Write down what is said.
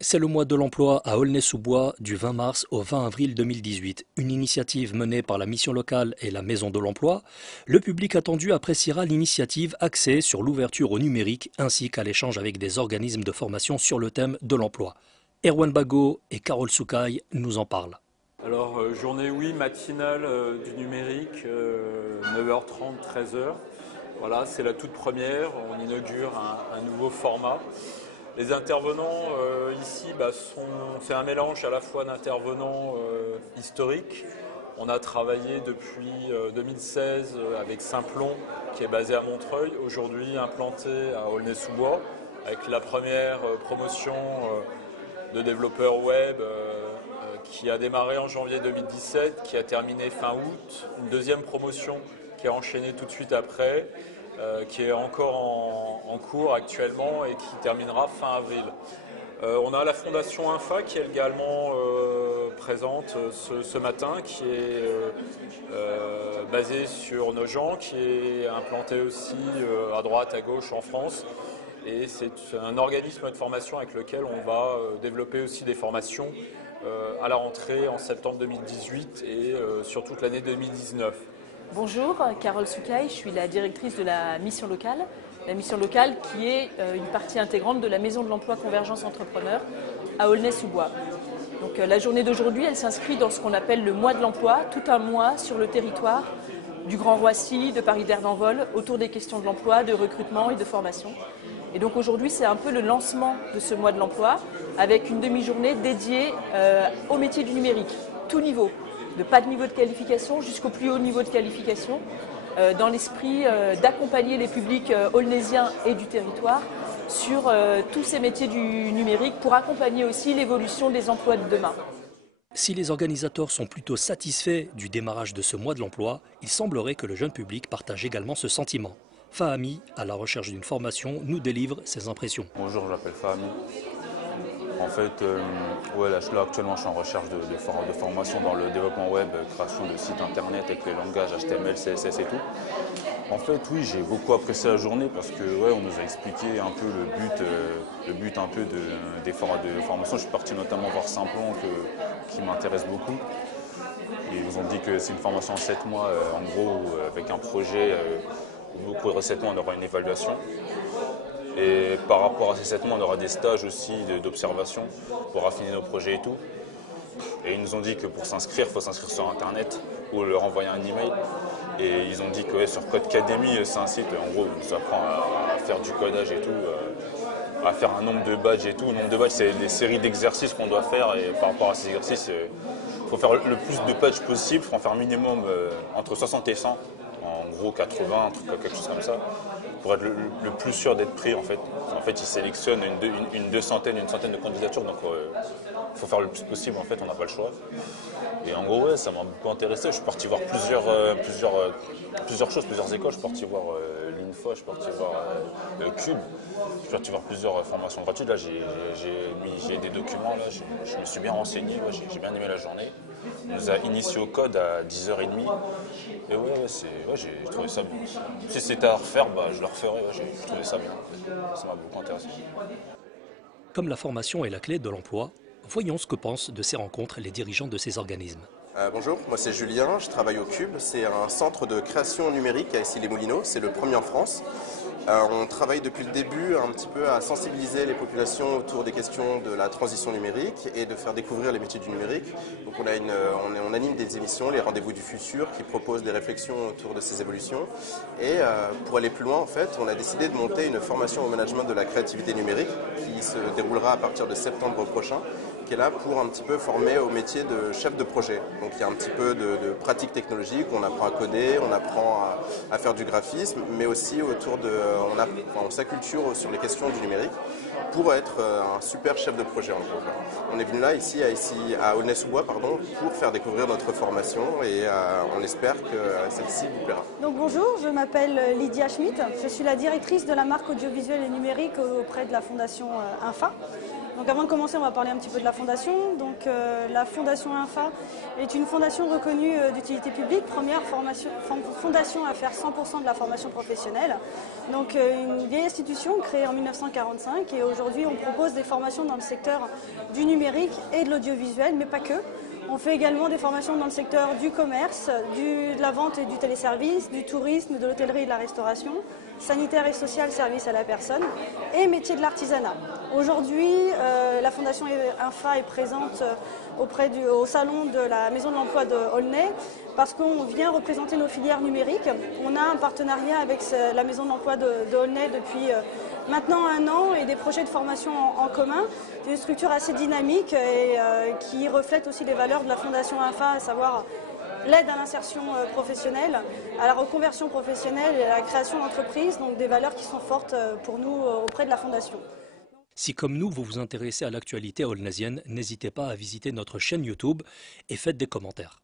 C'est le mois de l'emploi à Aulnay-sous-Bois du 20 mars au 20 avril 2018. Une initiative menée par la mission locale et la Maison de l'Emploi. Le public attendu appréciera l'initiative axée sur l'ouverture au numérique ainsi qu'à l'échange avec des organismes de formation sur le thème de l'emploi. Erwan Bago et Carole Soukaï nous en parlent. Alors, journée oui, matinale du numérique, 9h30, 13h. Voilà, c'est la toute première. On inaugure un nouveau format. Les intervenants ici, c'est un mélange à la fois d'intervenants historiques. On a travaillé depuis 2016 avec Simplon, qui est basé à Montreuil, aujourd'hui implanté à Aulnay-sous-Bois, avec la première promotion de développeurs web qui a démarré en janvier 2017, qui a terminé fin août. Une deuxième promotion qui a enchaîné tout de suite après, qui est encore en cours actuellement et qui terminera fin avril. On a la Fondation Infa qui est également présente ce matin, qui est basée sur Nogent, qui est implantée aussi à droite, à gauche en France. Et c'est un organisme de formation avec lequel on va développer aussi des formations à la rentrée en septembre 2018 et sur toute l'année 2019. Bonjour, Carole Soukaï, je suis la directrice de la mission locale. La mission locale qui est une partie intégrante de la Maison de l'Emploi Convergence Entrepreneurs à Aulnay-sous-Bois. Donc la journée d'aujourd'hui, elle s'inscrit dans ce qu'on appelle le mois de l'emploi, tout un mois sur le territoire du Grand Roissy, de Paris d'Air d'Envol, autour des questions de l'emploi, de recrutement et de formation. Et donc aujourd'hui, c'est un peu le lancement de ce mois de l'emploi avec une demi-journée dédiée au métier du numérique, tout niveau, de pas de niveau de qualification jusqu'au plus haut niveau de qualification, dans l'esprit d'accompagner les publics aulnaysiens et du territoire sur tous ces métiers du numérique pour accompagner aussi l'évolution des emplois de demain. Si les organisateurs sont plutôt satisfaits du démarrage de ce mois de l'emploi, il semblerait que le jeune public partage également ce sentiment. Fahami, à la recherche d'une formation, nous délivre ses impressions. Bonjour, je m'appelle Fahami. En fait, là actuellement je suis en recherche de formation dans le développement web, création de sites internet avec les langages HTML, CSS et tout. En fait, oui, j'ai beaucoup apprécié la journée parce que on nous a expliqué un peu le but un peu des formations. Je suis parti notamment voir Simplon qui m'intéresse beaucoup. Et ils nous ont dit que c'est une formation en 7 mois, en gros, avec un projet. Au cours de 7 mois, on aura une évaluation. Et par rapport à ces 7 mois, on aura des stages aussi d'observation pour affiner nos projets et tout. Et ils nous ont dit que pour s'inscrire, il faut s'inscrire sur Internet ou leur envoyer un email. Et ils ont dit que sur Codecademy, c'est un site, en gros, on nous apprend à faire du codage et tout, à faire un nombre de badges et tout. Le nombre de badges, c'est des séries d'exercices qu'on doit faire. Et par rapport à ces exercices, il faut faire le plus de badges possible. Il faut en faire minimum entre 60 et 100. En gros 80, quelque chose comme ça, pour être le plus sûr d'être pris en fait. En fait, ils sélectionnent une centaine de candidatures, donc il faut faire le plus possible en fait, on n'a pas le choix. Et en gros, ça m'a beaucoup intéressé. Je suis parti voir plusieurs choses, plusieurs écoles. Je suis parti voir l'INFO, je suis parti voir Cube, je suis parti voir plusieurs formations gratuites. Là, j'ai des documents, là, je me suis bien renseigné, j'ai bien aimé la journée. On nous a initié au code à 10h30. Et j'ai trouvé ça bien. Si c'était à refaire, je le referais. J'ai trouvé ça bien. Ça m'a beaucoup intéressé. Comme la formation est la clé de l'emploi, voyons ce que pensent de ces rencontres les dirigeants de ces organismes. Bonjour, moi c'est Julien, je travaille au Cube. C'est un centre de création numérique à Issy-les-Moulineaux. C'est le premier en France. On travaille depuis le début un petit peu à sensibiliser les populations autour des questions de la transition numérique et de faire découvrir les métiers du numérique. Donc on anime des émissions, les rendez-vous du futur, qui proposent des réflexions autour de ces évolutions. Et pour aller plus loin, en fait, on a décidé de monter une formation au management de la créativité numérique qui se déroulera à partir de septembre prochain, qui est là pour un petit peu former au métier de chef de projet. Donc il y a un petit peu de pratique technologique, on apprend à coder, on apprend à faire du graphisme, mais aussi autour de... on s'acculture sur les questions du numérique pour être un super chef de projet en gros. On est venu là, ici à Aulnay-sous-Bois, pour faire découvrir notre formation et on espère que celle-ci vous plaira. Donc bonjour, je m'appelle Lydia Schmitt, je suis la directrice de la marque audiovisuelle et numérique auprès de la Fondation Infa. Donc avant de commencer, on va parler un petit peu de la fondation. Donc la Fondation Infa est une fondation reconnue d'utilité publique, première fondation à faire 100% de la formation professionnelle. Donc une vieille institution créée en 1945 et aujourd'hui on propose des formations dans le secteur du numérique et de l'audiovisuel, mais pas que. On fait également des formations dans le secteur du commerce, de la vente et du téléservice, du tourisme, de l'hôtellerie et de la restauration, sanitaire et social, service à la personne et métier de l'artisanat. Aujourd'hui, la Fondation INFA est présente au salon de la Maison de l'Emploi de Aulnay parce qu'on vient représenter nos filières numériques. On a un partenariat avec la Maison de l'Emploi de Aulnay depuis maintenant 1 an et des projets de formation en commun. C'est une structure assez dynamique et qui reflète aussi les valeurs de la Fondation INFA, à savoir l'aide à l'insertion professionnelle, à la reconversion professionnelle et à la création d'entreprises, donc des valeurs qui sont fortes pour nous auprès de la Fondation. Si comme nous vous vous intéressez à l'actualité aulnaisienne, n'hésitez pas à visiter notre chaîne YouTube et faites des commentaires.